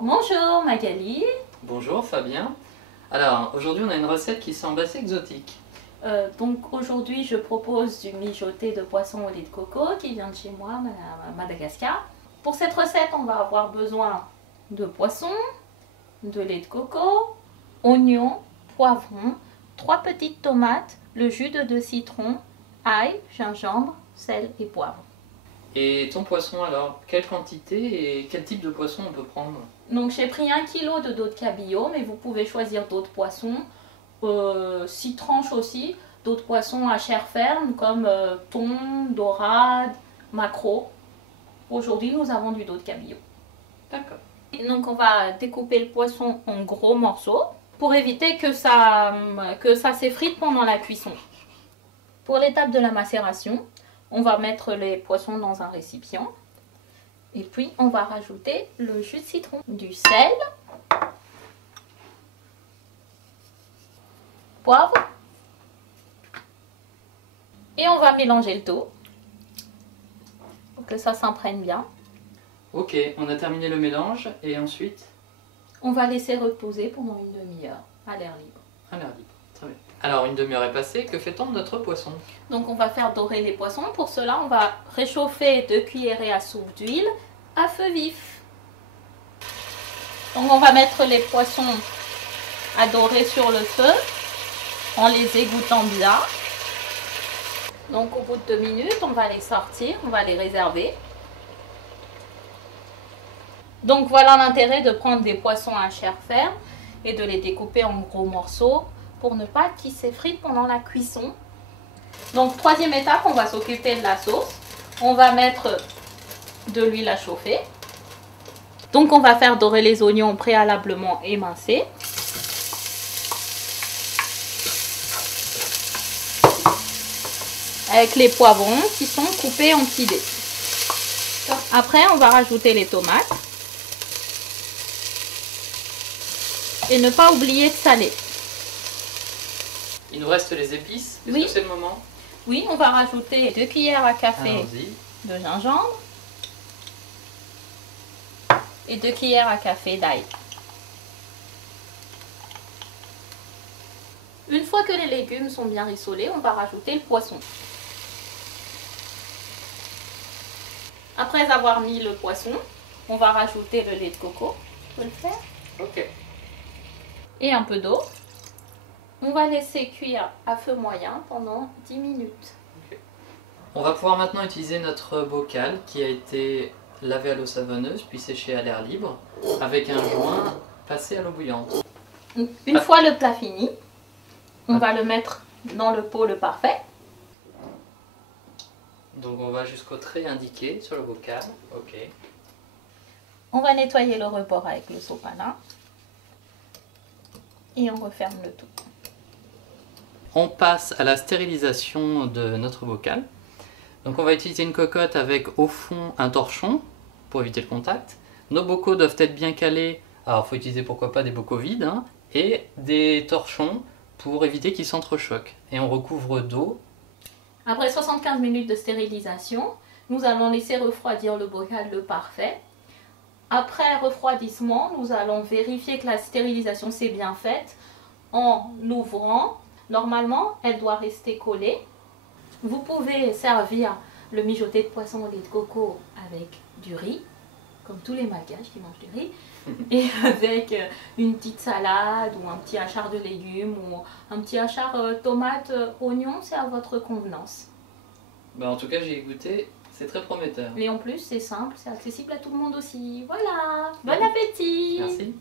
Bonjour Magali. Bonjour Fabien. Alors aujourd'hui on a une recette qui semble assez exotique. Donc aujourd'hui je propose du mijoté de poisson au lait de coco qui vient de chez moi à Madagascar. Pour cette recette on va avoir besoin de poisson, de lait de coco, oignons, poivrons, 3 petites tomates, le jus de 2 citrons, ail, gingembre, sel et poivre. Et ton poisson alors, quelle quantité et quel type de poisson on peut prendre? Donc j'ai pris 1 kg de dos de cabillaud, mais vous pouvez choisir d'autres poissons, 6 tranches aussi, d'autres poissons à chair ferme comme thon, dorade, maquereau. Aujourd'hui nous avons du dos de cabillaud. D'accord. Donc on va découper le poisson en gros morceaux pour éviter que ça s'effrite pendant la cuisson. Pour l'étape de la macération, on va mettre les poissons dans un récipient. Et puis, on va rajouter le jus de citron, du sel, poivre. Et on va mélanger le tout pour que ça s'imprègne bien. Ok, on a terminé le mélange et ensuite? On va laisser reposer pendant une demi-heure à l'air libre. À l'air libre, très bien. Alors une demi-heure est passée, que fait-on de notre poisson? Donc on va faire dorer les poissons. Pour cela, on va réchauffer 2 cuillerées à soupe d'huile à feu vif. Donc on va mettre les poissons à dorer sur le feu en les égoutant bien. Donc au bout de 2 minutes, on va les sortir, on va les réserver. Donc voilà l'intérêt de prendre des poissons à chair ferme et de les découper en gros morceaux pour ne pas qu'ils s'effritent pendant la cuisson. Donc troisième étape, on va s'occuper de la sauce. On va mettre de l'huile à chauffer. Donc on va faire dorer les oignons préalablement émincés. Avec les poivrons qui sont coupés en petits dés. Après on va rajouter les tomates. Et ne pas oublier de saler. Il nous reste les épices, est-ce que c'est le moment? Oui, on va rajouter 2 cuillères à café de gingembre et 2 cuillères à café d'ail. Une fois que les légumes sont bien rissolés, on va rajouter le poisson. Après avoir mis le poisson, on va rajouter le lait de coco. Tu peux le faire? Ok. Et un peu d'eau. On va laisser cuire à feu moyen pendant 10 minutes. Okay. On va pouvoir maintenant utiliser notre bocal qui a été lavé à l'eau savonneuse puis séché à l'air libre avec un joint passé à l'eau bouillante. Une fois le plat fini, on va le mettre dans le pot le parfait. Donc on va jusqu'au trait indiqué sur le bocal. Ok. On va nettoyer le rebord avec le sopalin. Et on referme le tout. On passe à la stérilisation de notre bocal. Donc on va utiliser une cocotte avec au fond un torchon pour éviter le contact. Nos bocaux doivent être bien calés, alors il faut utiliser pourquoi pas des bocaux vides, hein, et des torchons pour éviter qu'ils s'entrechoquent. Et on recouvre d'eau. Après 75 minutes de stérilisation, nous allons laisser refroidir le bocal le parfait. Après refroidissement, nous allons vérifier que la stérilisation s'est bien faite en l'ouvrant. Normalement, elle doit rester collée. Vous pouvez servir le mijoté de poisson au lait de coco avec du riz, comme tous les Malgaches qui mangent du riz, et avec une petite salade ou un petit hachard de légumes ou un petit hachard tomate, oignon, c'est à votre convenance. Bah, en tout cas, j'ai goûté, c'est très prometteur. Et en plus, c'est simple, c'est accessible à tout le monde aussi. Voilà, bon appétit! Merci.